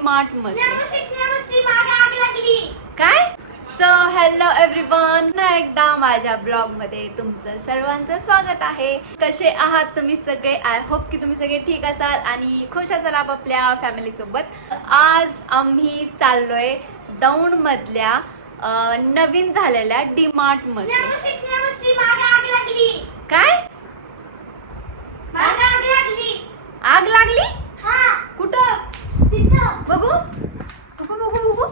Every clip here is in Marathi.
स्मार्ट मध्ये काय सो हॅलो एव्हरीवन, पुन्हा एकदा माझ्या ब्लॉग मध्ये तुमचं सर्वांचं स्वागत आहे. कसे आहात तुम्ही सगळे? आय होप की तुम्ही सगळे ठीक असाल आणि खुश असाल आपल्या फॅमिली सोबत. आज आम्ही चाललोय दौंड मधल्या नवीन झालेल्या डी-मार्ट मध्ये. काय आग लागली? कुठं बघू बघू बघू बघू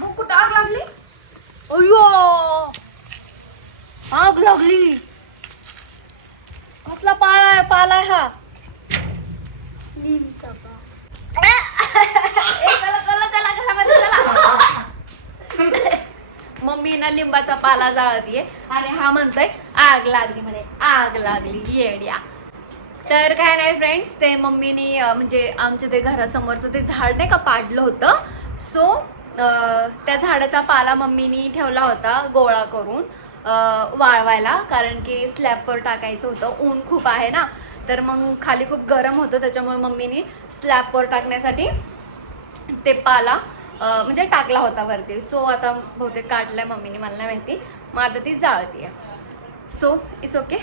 मग कुठं आग लागली? अयो आग लागली. कसला पालाय हा? मम्मी ना लिंबाचा पाला जाळतीये आणि हा म्हणतोय आग लागली, म्हणे आग लागली येड्या. तर काय नाही फ्रेंड्स, ते मम्मीनी म्हणजे आमच्या ते घरासमोरचं ते झाड नाही का पाडलं होतं. सो त्या झाडाचा पाला मम्मीनी ठेवला होता गोळा करून वाळवायला, कारण की स्लॅबवर टाकायचं होतं. ऊन खूप आहे ना, तर मग खाली खूप गरम होतं, त्याच्यामुळे मम्मीनी स्लॅबवर टाकण्यासाठी ते पाला म्हणजे टाकला होता वरती. सो आता बहुतेक काढलाय मम्मीने, मला नाही माहिती. मग आता ती जाळतीये. So it's okay.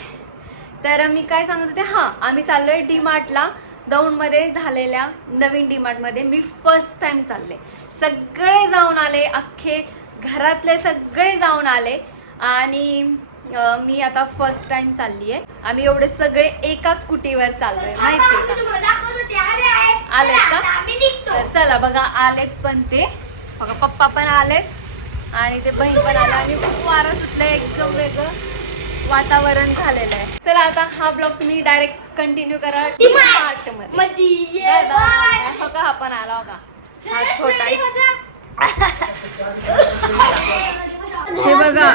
तर मी काय सांगत होते, हां आम्ही चाललोय डी-मार्टला. दौंडमध्ये झालेल्या नवीन डी-मार्टमध्ये मी फर्स्ट टाइम चालले. सगळे जाऊन आले, अख्खे घरातले सगळे जाऊन आले आणि मी आता फर्स्ट टाइम चालली आहे. आम्ही एवढे सगळे एका स्कूटीवर चाललोय, माहितीये का? आलेत का? तर चला बघा, आलेत पण ते बघा, पप्पा पण आलेत आणि ते बहीण पण आले आणि खूप वारं सुटलंय, एकदम वेगळं वातावरण झालेलं आहे. चला आता हा ब्लॉग तुम्ही डायरेक्ट कंटिन्यू करा डी-मार्ट मध्ये. बघा हा पण आला होता, हा छोटा. हे बघा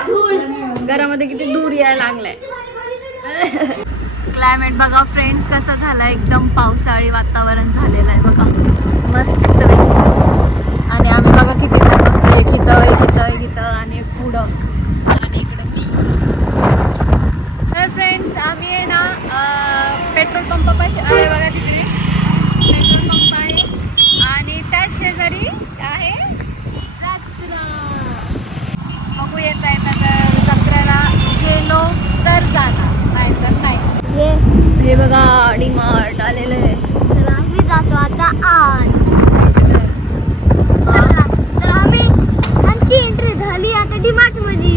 घरामध्ये किती धूर यायला लागलाय. क्लायमेट बघा फ्रेंड्स कसं झालंय, एकदम पावसाळी वातावरण झालेलं आहे बघा, मस्त पैकी. आणि आम्ही बघा किती जण बसतो, एक इथं आणि एक पुढं आणि इकडे मी. तर फ्रेंड्स आम्ही आहे ना पेट्रोल पंपापाशी आलोय बघा, तिकडे पेट्रोल पंप आहे आणि त्या शेजारी आहे जत्रा. बघू येता तर जत्रेला गेलो तर जाणार, नाही तर नाही. हे बघा डी-मार्ट आलेलं आहे. तर आम्ही जातो आता आत. तर आमची एंट्री झाली आता डी-मार्ट मध्ये.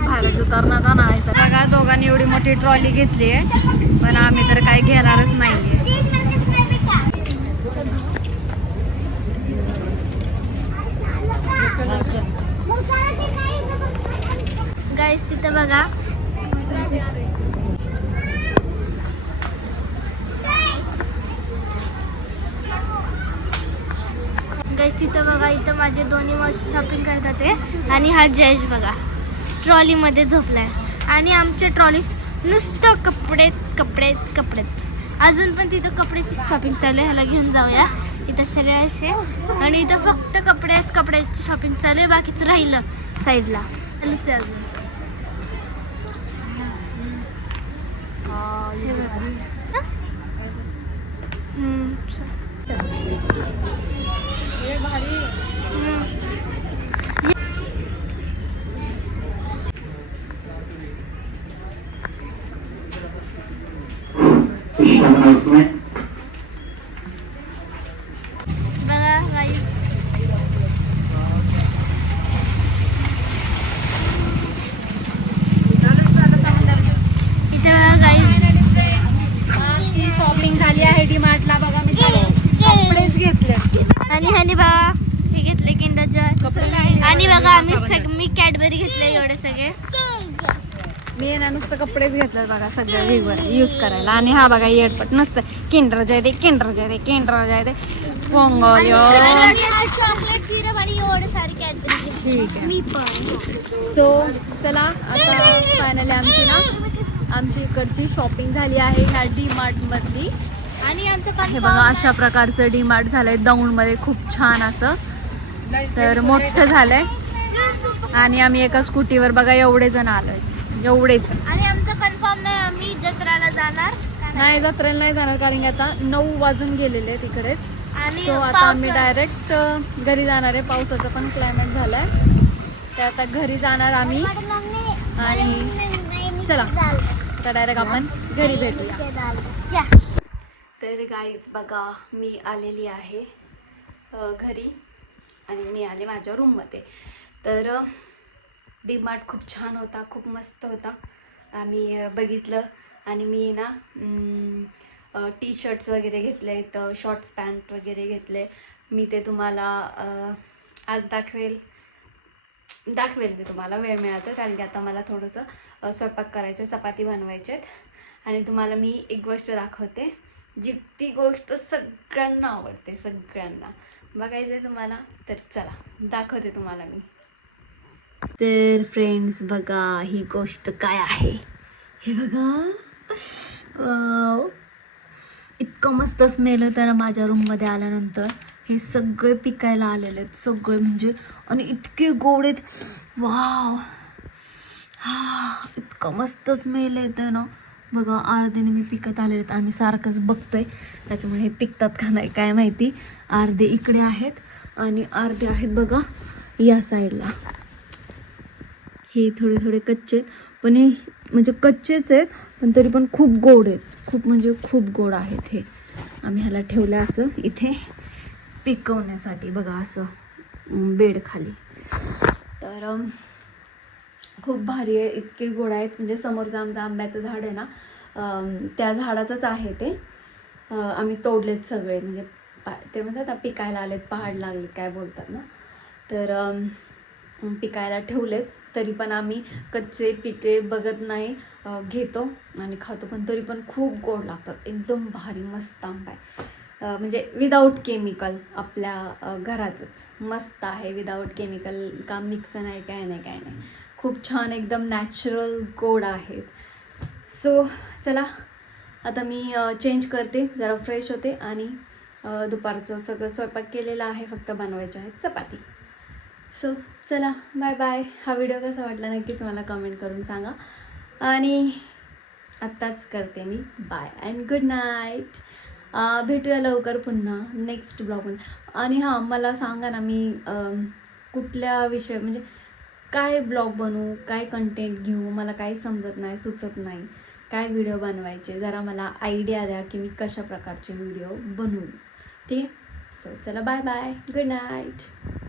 भारत उतरणार नाही तर बघा, दोघांनी एवढी मोठी ट्रॉली घेतली आहे, पण आम्ही तर काही घेणारच नाहीये. गाईस तिथं बघा, गाईस तिथं बघा, इथं माझे दोन्ही वर्ष शॉपिंग करतात ते. आणि हा जयेश बघा ट्रॉलीमध्ये झोपलाय आणि आमच्या ट्रॉलीत नुसतं कपडेच. अजून पण तिथं कपड्याची शॉपिंग चालू आहे, ह्याला घेऊन जाऊया. इथं सगळे असे आणि इथं फक्त कपड्याची शॉपिंग चालू आहे, बाकीचं राहिलं साईडला. चालूच आहे अजून. बघा गाईस, इथे बघा गाईस, आमची शॉपिंग झाली आहे डी-मार्टला. बघा मी कपडेच घेतले आणि ह्याने बघा हे घेतले किंडर जॉय. आणि बघा मी कॅडबरी घेतले एवढे सगळे. मी ना नुसतं कपडेच घेतले बघा, सगळं वेगवेगळं यूज करायला. आणि हा बघा एअरपोर्ट नुसतं किंडर जॉय दे पोंगल. ठीक आहे. सो चला आता फायनली आमची इकडची शॉपिंग झाली आहे ह्या डी-मार्ट मधली. आणि हे बघा अशा प्रकारचं डी-मार्ट झालंय दौंडमध्ये, खूप छान असं. तर मोठं झालंय आणि आम्ही एका स्कूटीवर बघा एवढे जण आलोय, एवढेच. आणि आमचं कन्फर्म नाही आम्ही जत्रेला जाणार, नाही जत्रेला नाही जाणार, कारण की आता 9 वाजून गेलेले तिकडेच. आणि सो आता आम्ही डायरेक्ट घरी जाणार आहे. पावसाचं पण क्लायमेट झालंय, तर आता घरी जाणार आम्ही. आणि चला आता डायरेक्ट आपण घरी भेटूया. तर गाईज बघा, मी आलेली आहे घरी आणि मी आले माझ्या रूममध्ये. तर डीमार्ट खूप छान होता, खूप मस्त होता. आम्ही बघितलं आणि मी ना टी शर्ट्स वगैरे घेतले, तर शॉर्ट्स पॅन्ट वगैरे घेतले. मी ते तुम्हाला आज दाखवेल मी तुम्हाला, वेळ मिळाला तर. कारण की आता मला थोडंसं स्वयंपाक करायचं, चपाती बनवायचे आहेत. आणि तुम्हाला मी एक गोष्ट दाखवते, जी ती गोष्ट सगळ्यांना आवडते, सगळ्यांना बघायचं आहे तुम्हाला. तर चला दाखवते तुम्हाला मी. तर फ्रेंड्स बघा, ही गोष्ट काय आहे हे बघा. इतकं मस्त स्मेल होतं ना माझ्या रूममध्ये आल्यानंतर. हे सगळे पिकायला आलेले आहेत, सगळे म्हणजे, आणि इतके गोड आहेत. वाव, इतकं मस्त स्मेल येतं ना. बघा, अर्धेने मी पिकत आलेले आहेत. आम्ही सारखंच बघतोय, त्याच्यामुळे हे पिकतात का नाही काय माहिती. अर्धे इकडे आहेत आणि अर्धे आहेत बघा या साईडला. हे थोडे थोडे कच्चे आहेत, पण हे म्हणजे कच्चेच आहेत, पण तरी पण खूप गोड आहेत. खूप म्हणजे खूप गोड आहेत हे. आम्ही ह्याला ठेवलं असं इथे पिकवण्यासाठी, बघा असं बेड खाली. तर खूप भारी आहे, इतके गोड आहेत. म्हणजे समोरचं आमचं आंब्याचं झाड आहे ना, त्या झाडाचंच आहे ते. आम्ही तोडलेत सगळे, म्हणजे ते म्हणतात ना पिकायला आलेत, पहाड लागले काय बोलतात ना. तर पिकायला ठेवलेत, तरी पण आम्ही कच्चे पिके बघत नाही, घेतो आणि खातो. पण तरी पण खूप गोड लागतात, एकदम भारी मस्त आंबा आहे. म्हणजे विदाऊट केमिकल, आपल्या घराचंच मस्त आहे, विदाऊट केमिकल, का मिक्स नाही, काय नाही काय नाही. खूप छान, एकदम नॅचरल गोड आहेत. सो चला आता मी चेंज करते, जरा फ्रेश होते आणि दुपारचं सगळं स्वयंपाक केलेला आहे, फक्त बनवायचे आहेत चपाती. सो चला बाय बाय. हा व्हिडिओ कसा वाटला नक्कीच मला कमेंट करून सांगा. आणि आत्ताच करते मी बाय अँड गुड नाईट. भेटूया लवकर पुन्हा नेक्स्ट ब्लॉगमध्ये. आणि हां, मला सांगा ना, मी कुठल्या विषय, म्हणजे काय ब्लॉग बनवू, काय कंटेंट घेऊ, मला काही समजत नाही, सुचत नाही. काय व्हिडिओ बनवायचे, जरा मला आयडिया द्या की मी कशा प्रकारचे व्हिडिओ बनवू. ठीक आहे. सो चला बाय बाय, गुड नाईट.